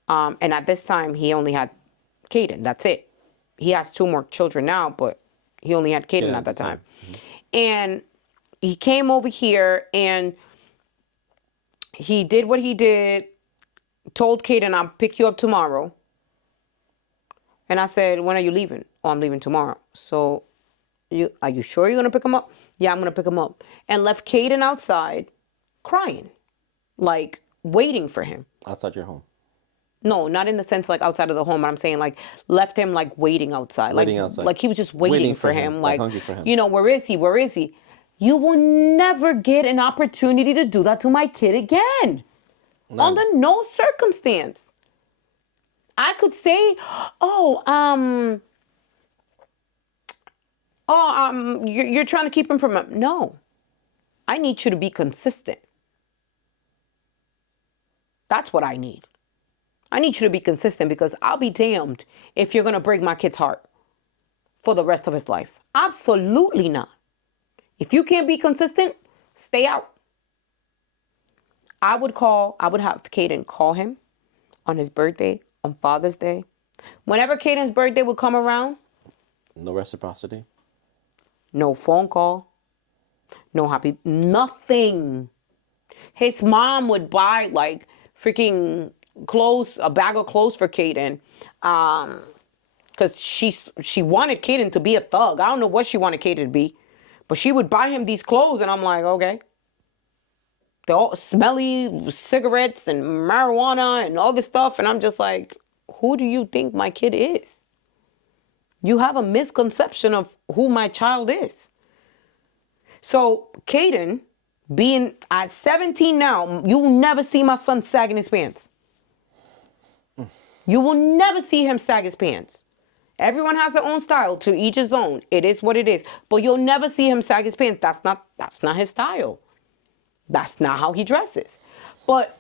And at this time, he only had Caden. That's it. He has 2 more children now, but he only had Caden at that time. Mm-hmm. And he came over here and he did what he did, told Caden, I'll pick you up tomorrow. And I said, when are you leaving? Oh, I'm leaving tomorrow. So are you sure you're going to pick him up? Yeah, I'm going to pick him up. And left Caden outside crying, like waiting for him. Outside your home? No, not in the sense like outside of the home. But I'm saying like left him like waiting outside. Waiting outside. Like he was just waiting for him. Like hungry for him. You know, where is he? Where is he? You will never get an opportunity to do that to my kid again. None. Under no circumstance. I could say, you're trying to keep him from him. No. I need you to be consistent. That's what I need. I need you to be consistent because I'll be damned if you're going to break my kid's heart for the rest of his life. Absolutely not. If you can't be consistent, stay out. I would have Caden call him on his birthday, on Father's Day. Whenever Caden's birthday would come around. No reciprocity? No phone call. No happy, nothing. His mom would buy like freaking clothes, a bag of clothes for Caden. Because she wanted Caden to be a thug. I don't know what she wanted Caden to be. But she would buy him these clothes and I'm like, okay. They're all smelly cigarettes and marijuana and all this stuff. And I'm just like, who do you think my kid is? You have a misconception of who my child is. So Caden, being at 17 now, you will never see my son sagging his pants. You will never see him sag his pants. Everyone has their own style, to each his own. It is what it is. But you'll never see him sag his pants. That's not his style. That's not how he dresses. But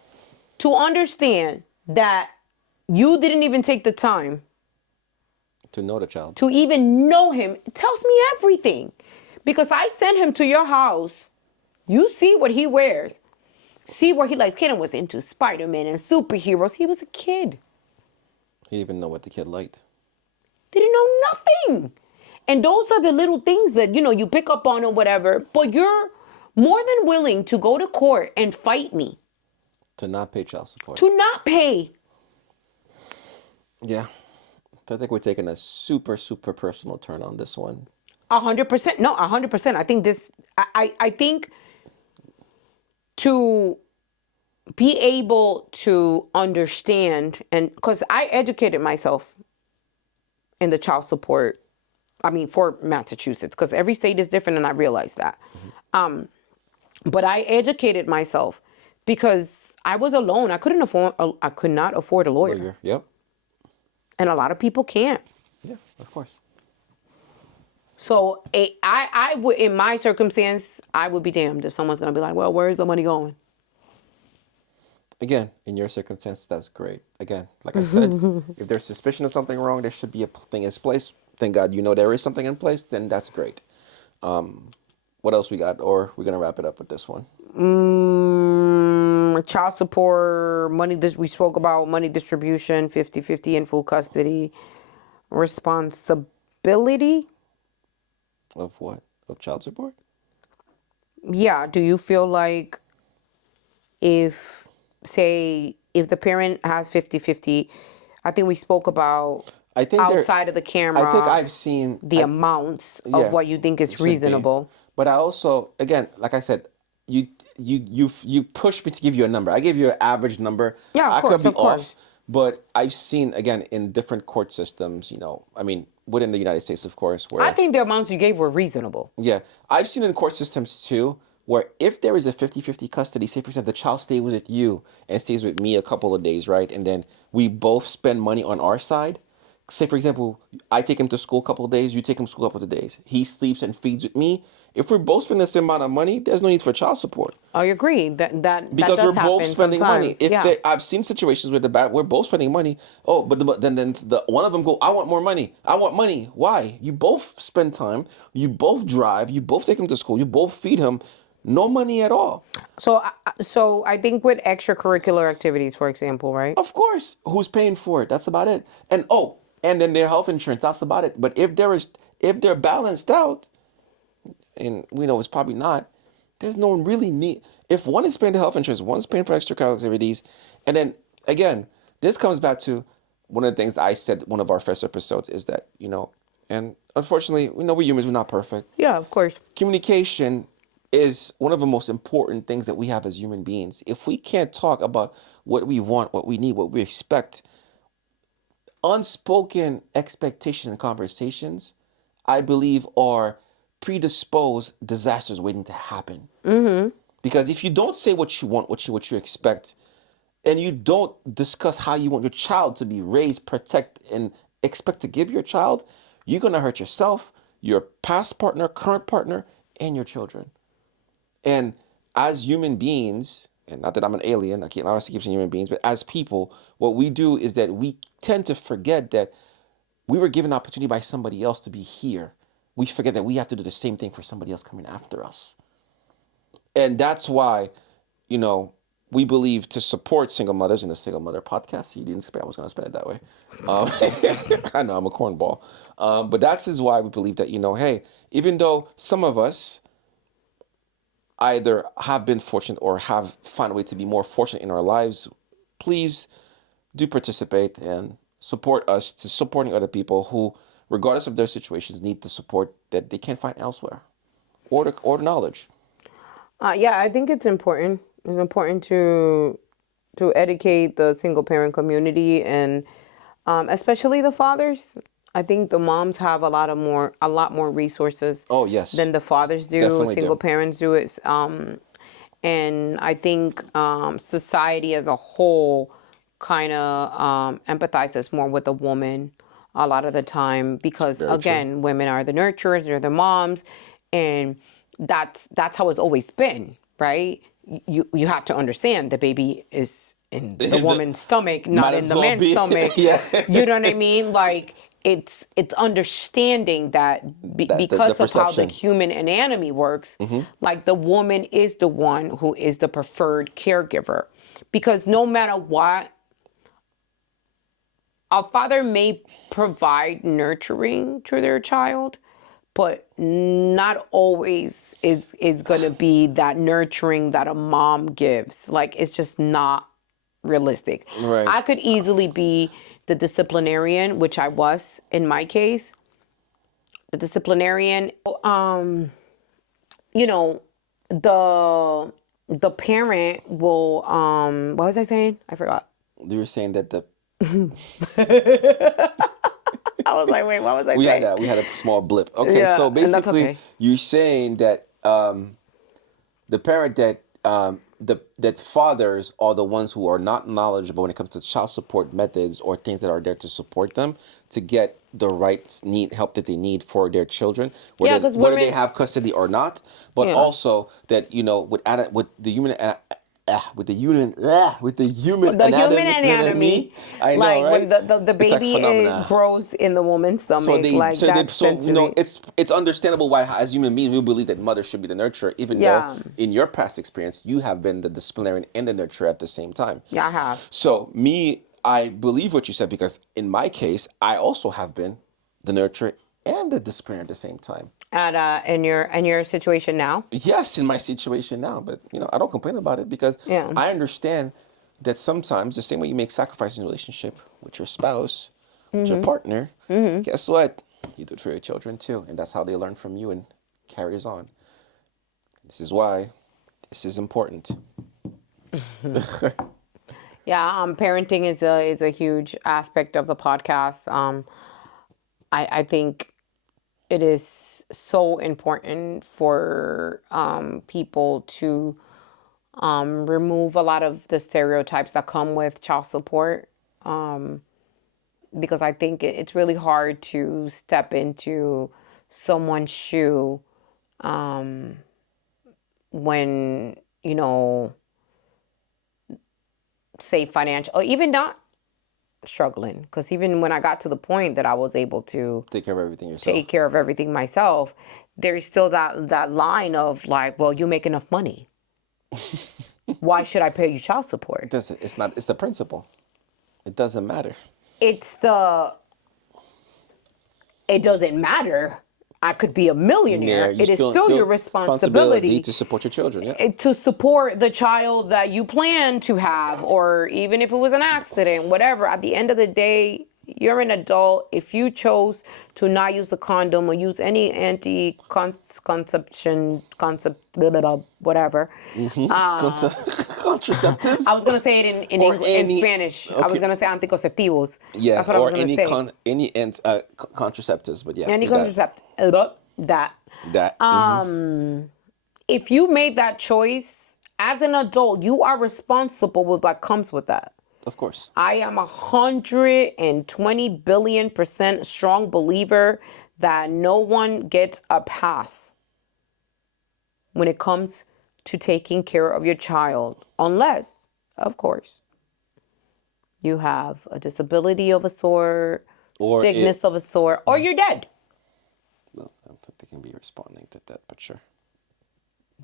to understand that you didn't even take the time to know the child, to even know him, tells me everything. Because I sent him to your house. You see what he wears. See what he likes. Caden was into Spider-Man and superheroes. He was a kid. He didn't even know what the kid liked. Didn't know nothing. And those are the little things that, you pick up on or whatever. But you're more than willing to go to court and fight me. To not pay child support. To not pay. Yeah. I think we're taking a super, super personal turn on this one. 100%. No, 100%. I think I think to be able to understand, and because I educated myself in the child support, for Massachusetts, because every state is different, and I realized that. Mm-hmm. But I educated myself because I was alone. I could not afford a lawyer. Yep. And a lot of people can't. Yeah, of course. So I would, in my circumstance, I would be damned if someone's going to be like, well, where's the money going? Again, in your circumstance, that's great. Again, like I said, if there's suspicion of something wrong, there should be a thing in place. Thank God there is something in place, then that's great. What else we got? Or we're going to wrap it up with this one. Child support, money. We spoke about money distribution, 50-50 in full custody. Responsibility. Of what? Of child support? Yeah. Do you feel like if the parent has 50-50, I think we spoke about outside of the camera. I think I've seen the amounts of what you think is reasonable. But I also, again, like I said, you you push me to give you a number. I gave you an average number. Yeah, of I could course, be of off, course. but I've seen again in different court systems. I mean, within the United States, of course, I where think the amounts you gave were reasonable. yeah, I've seen in court systems too, where if there is a 50-50 custody, say for example, the child stays with you and stays with me a couple of days, right? And then we both spend money on our side. Say for example, I take him to school a couple of days, you take him to school a couple of days. He sleeps and feeds with me. If we're both spending the same amount of money, there's no need for child support I agree that because we're does both happen spending money. sometimes. Yeah. I've seen situations where we're both spending money. Oh, but then the one of them go, I want more money. I want money. Why? You both spend time. You both drive. You both take him to school. You both feed him. No money at all. So I think with extracurricular activities, for example, right? Of course, who's paying for it? That's about it. And then their health insurance. That's about it. But if they're balanced out, and we know it's probably not, there's no really need. If one is paying the health insurance, one's paying for extra activities, and then again, this comes back to one of the things that I said one of our first episodes is that and unfortunately, we know we're humans, we're not perfect. Yeah, of course. Communication is one of the most important things that we have as human beings. If we can't talk about what we want, what we need, what we expect, unspoken expectation and conversations, I believe, are predisposed disasters waiting to happen. Because if you don't say what you want, what you expect, and you don't discuss how you want your child to be raised, protect, and expect to give your child, you're gonna hurt yourself, your past partner, current partner, and your children. And as human beings, and not that I'm an alien, I honestly keep saying human beings, but as people, what we do is that we tend to forget that we were given opportunity by somebody else to be here. We forget that we have to do the same thing for somebody else coming after us. And that's why, you know, we believe to support single mothers in the Single Mother podcast. You didn't expect I was going to spend it that way. I know I'm a cornball. But that's is why we believe that, hey, even though some of us either have been fortunate or have found a way to be more fortunate in our lives, please do participate and support us to supporting other people who, regardless of their situations, need the support that they can't find elsewhere or the knowledge. Yeah, I think it's important. It's important to educate the single parent community and especially the fathers. I think the moms have a lot more resources Oh, yes, than the fathers do. definitely Single do. parents do it, and I think society as a whole kind of empathizes more with the woman a lot of the time because Very true. again, women are the nurturers, they're the moms, and that's how it's always been, right? You have to understand the baby is in the woman's stomach, not Might in as the well man's be. stomach. Yeah. You know what I mean? Like it's understanding that The because of how the perception. human anatomy works, like the woman is the one who is the preferred caregiver. Because no matter what, a father may provide nurturing to their child, but not always is going to be that nurturing that a mom gives. Like it's just not realistic. Right. I could easily be the disciplinarian, which I was in my case. The disciplinarian, you know, the parent will what was I saying? I forgot. You were saying that I was like, wait, what was I we had saying? a small blip. Okay, Yeah, so and that's basically, okay. you're saying that the parent that fathers are the ones who are not knowledgeable when it comes to child support methods or things that are there to support them to get the right need help that they need for their children, Yeah, whether because they women, have custody or not, but yeah, also that with the human with the human the human anatomy. anatomy, I know, like when right? the It's like baby phenomena. grows in the woman's So stomach, they, like so they, that's so meant to be. it's understandable why, as human beings, we believe that mother should be the nurturer, even though Yeah, in your past experience you have been the disciplinarian and the nurturer at the same time. yeah, I have. So me, I believe what you said because in my case, I also have been the nurturer and the disciplinarian at the same time. At in your situation now. Yes, in my situation now, but I don't complain about it because Yeah. I understand that sometimes the same way you make sacrifices in a relationship with your spouse, with your partner, guess what? You do it for your children too, and that's how they learn from you and carries on. This is why This is important. Yeah, parenting is a huge aspect of the podcast. I think it is so important for people to remove a lot of the stereotypes that come with child support, because I think it's really hard to step into someone's shoe when, say financial, or even not struggling, because even when I got to the point that I was able to Take care of everything yourself. take care of everything myself, there's still that line of like, well, you make enough money. Why should I pay you child support? It's not. It's the principle. It doesn't matter. It doesn't matter. I could be a millionaire. You It is still your responsibility to support your children. Yeah. to support the child that you plan to have, or even if it was an accident, whatever. At the end of the day, you're an adult. If you chose to not use the condom or use any anti-conception, whatever. Contraceptives. I was going to say it in Spanish. I was going to say anticonceptivos. Yeah, That's what I was going to say. Any contraceptives, but yeah. Any contraceptive. That. If you made that choice as an adult, you are responsible with what comes with that. Of course. I am 120 billion% strong believer that no one gets a pass when it comes to taking care of your child, unless, of course, you have a disability of a sort, Or sickness of a sort, or you're dead. No, I don't think they can be responding to that, but sure.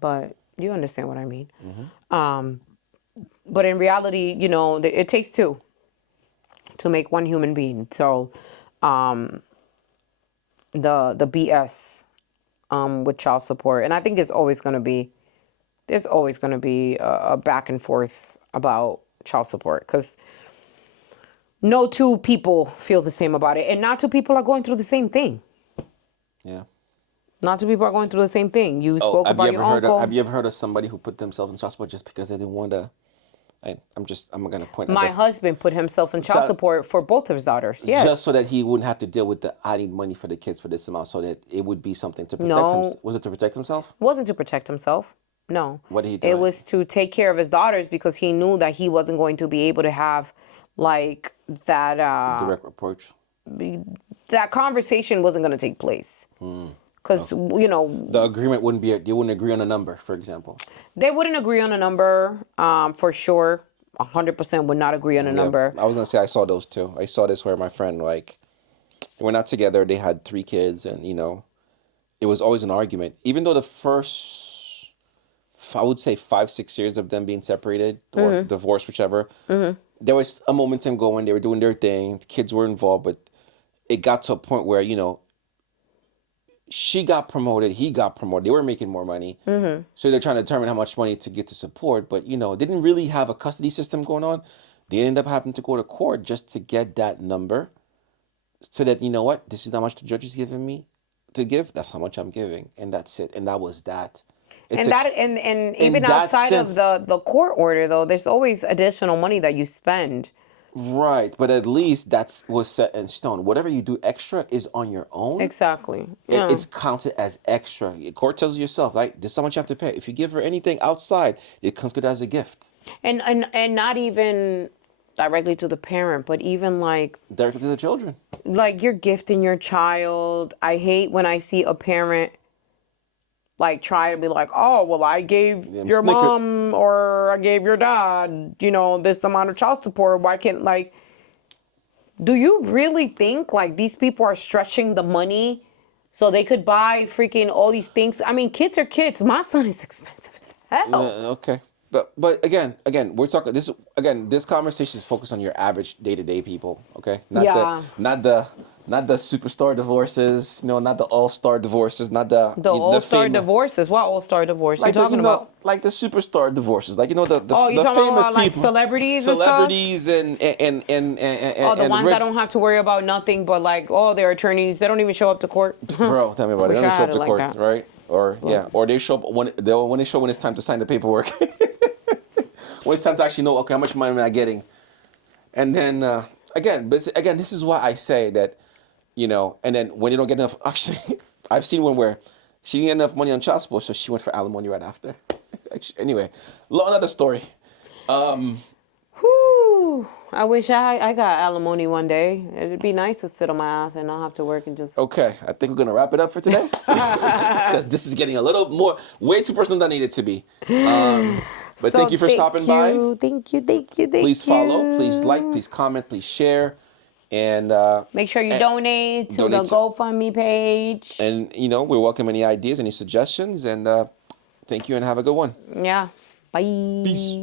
But you understand what I mean. But in reality, it takes two to make one human being. So the BS with child support, and I think there's always going to be a back and forth about child support, because no two people feel the same about it, and not two people are going through the same thing. Yeah. Not two people are going through the same thing. You spoke about your uncle. Have you ever heard of somebody who put themselves in child support just because they didn't want to? I'm going to point out. My husband put himself in child support for both of his daughters. Yes. Just so that he wouldn't have to deal with I need money for the kids for this amount, so that it would be something to protect him. Was it to protect himself? It wasn't to protect himself. No. What did he do? It was to take care of his daughters, because he knew that he wasn't going to be able to have like that Direct approach. that conversation wasn't going to take place. Because, the agreement wouldn't be, you wouldn't agree on a number, for example. They wouldn't agree on a number, for sure. 100% would not agree on a number. I was going to say, I saw those too. I saw this where my friend, we're not together. They had 3 kids, and, it was always an argument. Even though the first, I would say 5-6 years of them being separated or divorced, whichever, there was a momentum going. They were doing their thing. The kids were involved, but it got to a point where, she got promoted, he got promoted. They were making more money. So they're trying to determine how much money to get to support. But, didn't really have a custody system going on. They ended up having to go to court just to get that number. So that, this is how much the judge is giving me to give. That's how much I'm giving. And that's it. And that was that. And even outside of the court order, though, there's always additional money that you spend. Right, but at least that was set in stone. Whatever you do extra is on your own. Exactly. Yeah. It's counted as extra. The court tells you yourself, this is how much you have to pay. If you give her anything outside, it comes good as a gift. And not even directly to the parent, but even directly to the children. Like you're gifting your child. I hate when I see a parent try to be like, oh, well, I gave your mom or I gave your dad, this amount of child support. Why can't, do you really think, these people are stretching the money so they could buy freaking all these things? I mean, kids are kids. My son is expensive as hell. Okay. But again, we're talking, this conversation is focused on your average day-to-day people, okay? Not the superstar divorces, not the all-star divorces, not the all-star divorces. What all-star divorce are you talking about? Like the superstar divorces, the you're famous talking about, people, celebrities and the ones that don't have to worry about nothing but their attorneys. They don't even show up to court. Bro, tell me about it. They don't show up to court, right? Or yeah, or they show up when they show when it's time to sign the paperwork. When it's time to actually know, okay, how much money am I getting? And then again, this is why I say that, and then when you don't get enough, actually, I've seen one where she didn't get enough money on child support, so she went for alimony right after. Anyway, another story. Whew. I wish I got alimony one day. It'd be nice to sit on my ass and not have to work and just. Okay, I think we're gonna wrap it up for today because this is getting a little more, way too personal than it needed to be. But So thank you for stopping by. Thank you. Please follow, please like, please comment, please share, and Make sure you donate to the GoFundMe page. And we welcome any ideas, any suggestions, and thank you, and have a good one. Yeah. Bye. Peace.